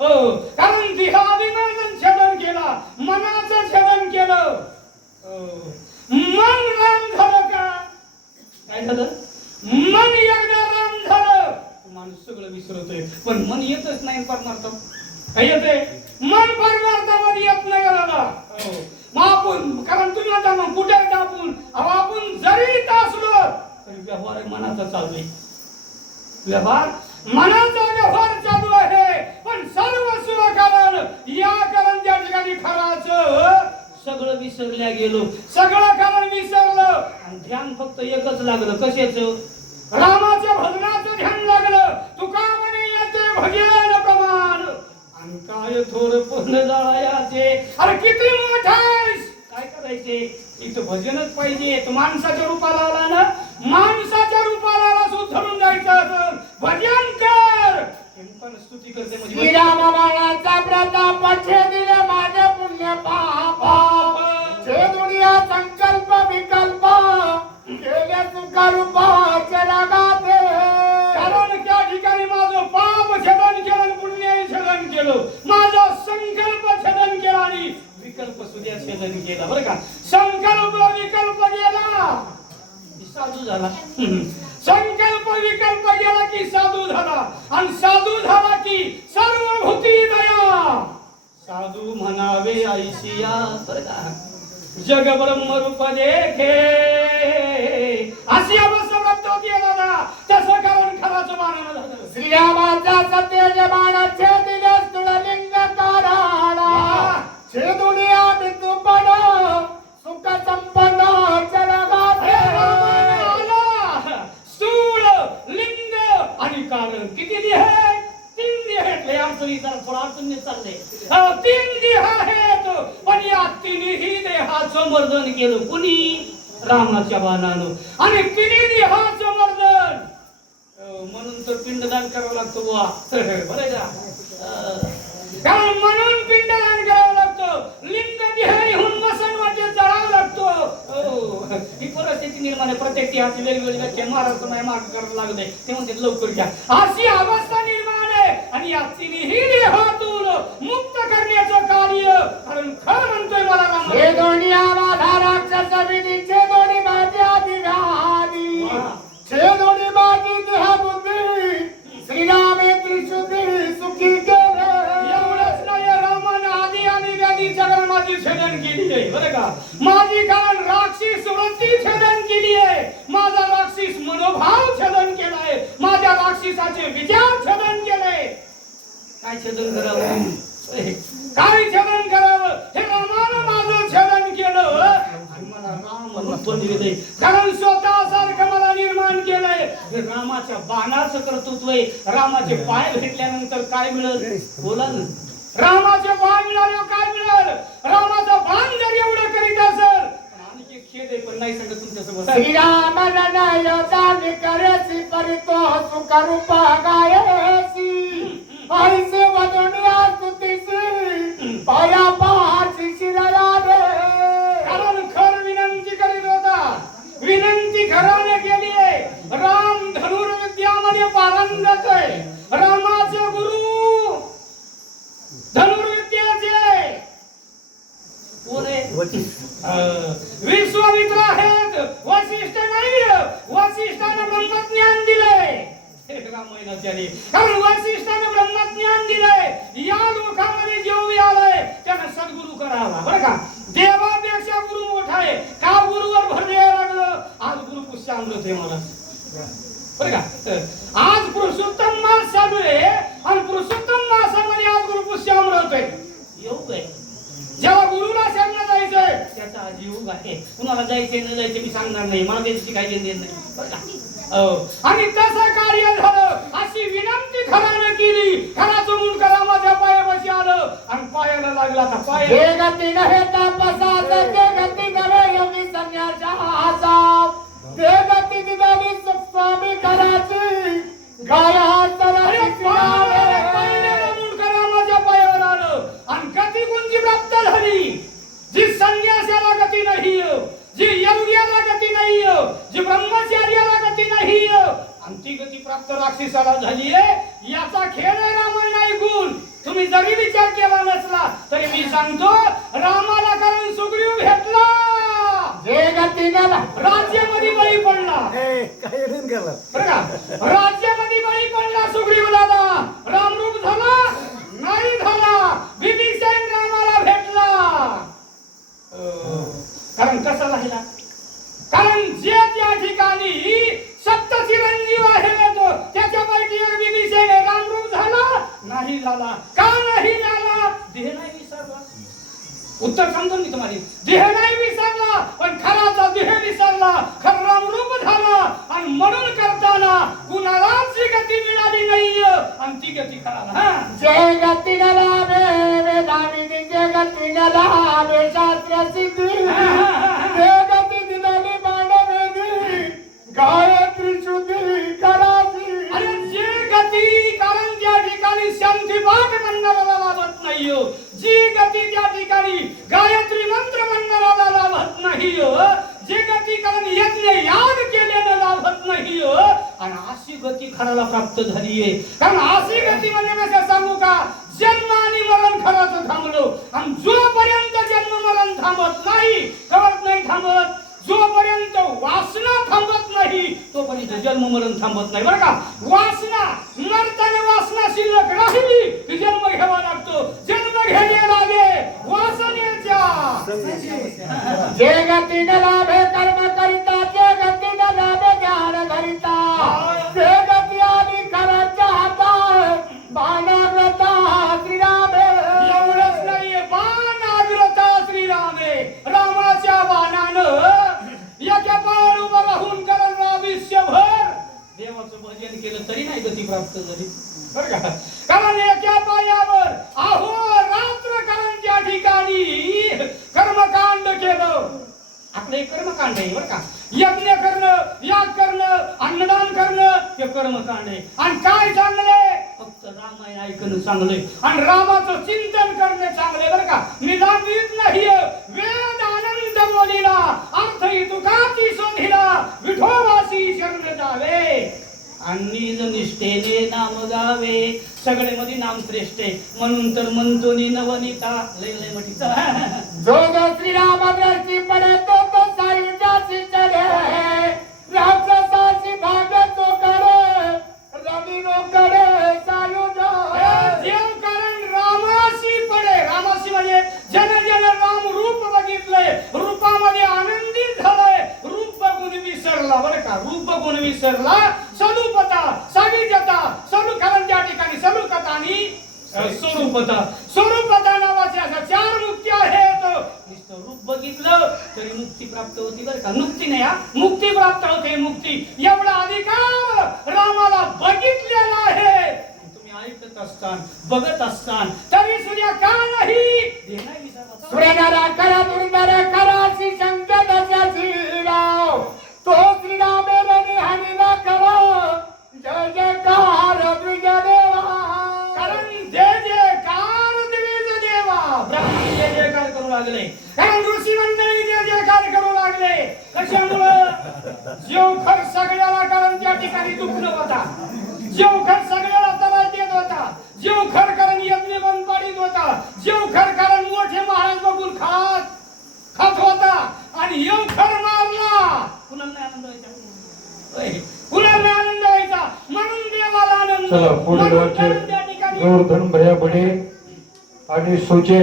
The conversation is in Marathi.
हो, कारण देहाभिमानाचं छेदन केला, मनाचं छेदन केलं. मन राम झालं का? काय झालं? मन एकदा राम झालं माणूस सगळं विसरतोय. पण मन येतच नाही परमार्थात. काय येते? मन परमार्थामध्ये येत नाही घराला. मग आपण, कारण तुम्ही आता मग कुठे आपण आपण जरी इथं असलो तरी व्यवहार मनाचा चालू आहे. व्यवहार मनाचा व्यवहार चालू आहे. पण सर्व कारण या कारण त्या ठिकाणी खराचं सगळं विसरल्या गेलो. सगळं कारण विसरलं आणि ध्यान फक्त एकच लागलं. कशाचं? रामाच्या भजनाचं ध्यान लागलं. तुका म्हणे याचे भजन प्रमाण आणि काय थोर पूर्ण जाळायाचे. अरे किती मोठा आहेस, काय करायचे? इथं भजनच पाहिजे. तू माणसाच्या रूपाला आला ना, माणसाच्या रूपाला धरून जायचं, भजन कर. पण स्तुती करते म्हणजे रामाचा प्रताप दिले माझे पुण्य पाप, दुनिया संकल्प विकल्प केले सुखा रूपाचे रागाते. कारण त्या ठिकाणी माझं पाप छेदन केलं, पुण्य छेदन केलं, माझा संकल्प छेदन केला आणि विकल्प सुद्धा छेदन केला. बरं का? संकल्प विकल्प गेला की साधू झाला. संकल्प विकल्प गेला की साधू झाला आणि साधू झाला की सर्व भूती दया. साधू म्हणावे ऐशिया. बरं का? जग ब्रह्म रूप देखे अशी अवस्था प्राप्त होती दादा. तसं कारण खराचं मानणं झालं. श्रीरामाचा सत्य बाणाचे दिले स्थूललिंग काराळा, छे दुनिया बिंदुपण सुख संपन्न जगाते. स्थूल लिंग आणि कारण किती देह आहेत? 3 देह आहेत. हे आमचं थोडा अडचणी चाललंय. 3 देह आहेत. पण या 3ही देहाचं मर्दन केलं कुणी? रामाच्या बाणानं. आणि 3 देहाचं मर्दन म्हणून तर पिंडदान करावं लागतं बुवा. बरं का? कारण म्हणून पिंडदान करावं लागतं. लिंग देहून मसन वाटे जळावं लागतो. ही परिस्थिती निर्माण आहे. प्रत्येक देहाची वेगवेगळी व्याख्या महाराष्ट्र नाही मार्ग करायला लागले. ते म्हणते लवकर घ्या. अशी अवस्था निर्माण आहे. आणि या 3ही देहातून मुक्त करण्याचं कार्य कारण खरं म्हणतोय मला राम. हे दुनिया माझा राक्षस विधीचे दोन्ही माझ्या दिव्यादी, छे दोन्ही माझी देह बुद्धी श्रीरामे त्रिशुद्धी सुखी केले. एवढंच नाही, रामाने आधी आणि व्याधीच्या कारण माझी छेदन केली आहे. बरं का? माझी कारण राक्षस वृत्ती छेदन केली आहे. माझा राक्षस मनोभाव छेदन केलाय. माझ्या राक्षसाचे विचार छेदन केले. काय छेदन करावं? काय छेदन करावं? हे रामानं माझं छेदन केलं आणि मला राम बनविले. कारण स्वतःसारखं मला निर्माण केलंय. हे रामाच्या बाणाचं कर्तृत्व आहे. रामाचे पाय भेटल्यानंतर काय मिळेल? बोला ना. रामाचे पाय मिळाले काय मिळेल? रामाचा बाण जर एवढं करीत असेल. आणखी एक खेद आहे पण नाही सांगत तुमच्यासोबत. श्रीराम नयदान करसी परितो सुख रूप गायसी, ऐसे वदनिया स्तुतीसी पाया पाची शिरया रे. कारण खर विनंती करीत होता. विनंती खराने केली आहे. राम धनुर्विद्यामध्ये पारंगत आहे. रामाचे गुरु धनुर्विद्याचे कोण आहे? विश्वामित्र आहेत. वसिष्ठ नाही. वसिष्ठाने ब्रह्मज्ञान दिलंय. कारण वसिष्ठाने ब्रह्मज्ञान दिलंय. या लोकांमध्ये जेवढी आलाय त्यानं सद्गुरु करावा. बरं का? देवापेक्षा गुरु मोठा आहे. का गुरुवर भर द्यायला लागलं? आज गुरु पुष्यामृत आहे मला. बरं का? आज पुरुषोत्तम मास चालू आहे आणि पुरुषोत्तम मासामध्ये आज गुरु पुष्यामृत आहे. योग आहे. जेव्हा गुरुला शरण जायचंय त्याचा आज योग आहे. कुणाला जायचे न जायचे मी सांगणार नाही. मला त्याची काही देण नाही. बरं का? आणि तसं कार्य झालं. अशी विनंती खराने केली. खराचं मूळ रामाच्या पायापाशी आलं आणि पायाला लागला. आता पाय गती नव्हे तापसाच, ते गती नव्हे योगी संन्यासाचा, ते गती दिलेली स्वामी कराची गाया रामाच्या पायावर आलं आणि गती कोणती प्राप्त झाली? जी संन्यासाला गती नाही, जी योग्याला गती नाही, जी ब्रह्मचार्याला गती नाही, आणि ती गती प्राप्त राक्षसाला झाली आहे. याचा खेळ आहे रामायण ऐकून. तुम्ही जरी विचार केला नसला तरी मी सांगतो रामाला कारण सुग्रीव भेटला जे गतीला राज्यामध्ये बळी पडला काय गेलं बरं का राज्यामध्ये बळी पडला सुग्रीव दादा रामरूप झाला नाही झाला विभीषण रामाला भेटला कारण कसा राहिला कारण जे त्या ठिकाणी सप्त चिरंजीव आहे तो त्याच्यापैकी एक विभीषण रामरूप झाला नाही झाला का नाही झाला देह नाही विसरला उत्तर समजून मी तुम्हाला देह नाही विसरला पण खराचा देह विसरला खरं रामरूप झाला आणि म्हणून करताना कुणालाच ती गती मिळाली नाही आणि ती गती करायला जे गतीला लाभे वेदाविधी जे गतीला लाभे शास्त्र सिद्धी जे गती दिलेली बाणवेदी गायत्री शुद्धी कराची अरे जे गती कारण त्या ठिकाणी शांती पाठ म्हणणाऱ्याला लाभत नाही जी गती त्या ठिकाणी गायत्री मंत्र म्हणणाऱ्याला लाभत नाही जे गती कारण यज्ञ याग केल्याने लाभत नाही आणि अशी गती खराला प्राप्त झालीये कारण अशी गती म्हणजे कसं सांगू का जन्म आणि मरण खरंच थांबलो आणि जोपर्यंत जन्म मरण थांबत नाही कवत नाही थांबत जोपर्यंत वासना थांबत नाही तोपर्यंत जन्म मरण थांबत नाही बरं का वासना मरताना वासना शिल्लक राहिली की जन्म घ्यावा लागतो जन्म घ्यावे लागे वासनेच्या जे गतीला लाभे कर्म करिता जे गतीला लाभे ज्ञान धरिता जे गती आली खराच्या हातात बाणाग्रता श्रीरामे एवढंच नाहीये बाणाग्रता श्रीरामे रामाच्या बाणानं याच्या पायावर उभं राहून कारण आयुष्यभर देवाचं भजन केलं तरी नाही गती प्राप्त झाली बरं का कारण एका पायावर अहो रात्र कारण त्या ठिकाणी कर्मकांड केलं आपलं एक कर्मकांड आहे बरं का यज्ञ करणं याग करणं अन्नदान करणं हे कर्मकांड आहे आणि काय चांगले फक्त रामायण ऐकणं चांगले आणि रामाचं चिंतन करणे चांगले बरं का निदान वीज नाही वेद आनंद बोलिला अर्थ तुकाची शोधिला विठोबाशी शरण जावे आणि निष्ठेने नाम गावे सगळे मध्ये नाम श्रेष्ठ आहे म्हणून तर म्हणतो नि नवनीता लय लय मटीचा जो जो श्रीराम दृष्टी पडे तो सायुजाची चले राक्षसाची भाग तो करे रवीनो करे सायुजा देव कारण रामाशी पडे रामाशी म्हणजे जन जन राम रूप बघितलंय रूपामध्ये आनंदित झालाय रूप बघून विसरला बरं का रूप बघून विसरला सलूपता सागिजता सलू कारण त्या ठिकाणी सलूकता आणि स्वरूपता नावाच्या अशा चार मुक्ती आहेत नुसतं रूप बघितलं तरी मुक्ती प्राप्त होती बरं का मुक्ती नाही मुक्ती प्राप्त होते मुक्ती एवढा अधिकार रामाला बघितलेला आहे तुम्ही ऐकत असतान बघत असतान तरी सूर्य का नाही सूर्यनारा करा दुर्गारा कराची संकटाची राव तो श्रीरामे रणी हरिला करा जय जयकार द्विजदेवा कारण जय जयकार द्विज देवा ब्राह्मण जय जयकार करू लागले कारण ऋषी मंडळी जय जयकार करू लागले कशामुळं जेवखर सगळ्याला कारण त्या ठिकाणी दुखणं होता जेवखर सगळ्याला त्रास देत होता जेवखर कारण यज्ञ बंद पाडीत होता जेवखर कारण मोठे महाराज बघून खात होता आणि येवखर मारला पुन्हा आनंद व्हायचा पुन्हा आनंद व्हायचा म्हणून देवाला आनंद चला पुढे म्हणून कारण त्या ठिकाणी गोवर्धन भया बडे आणि सुचे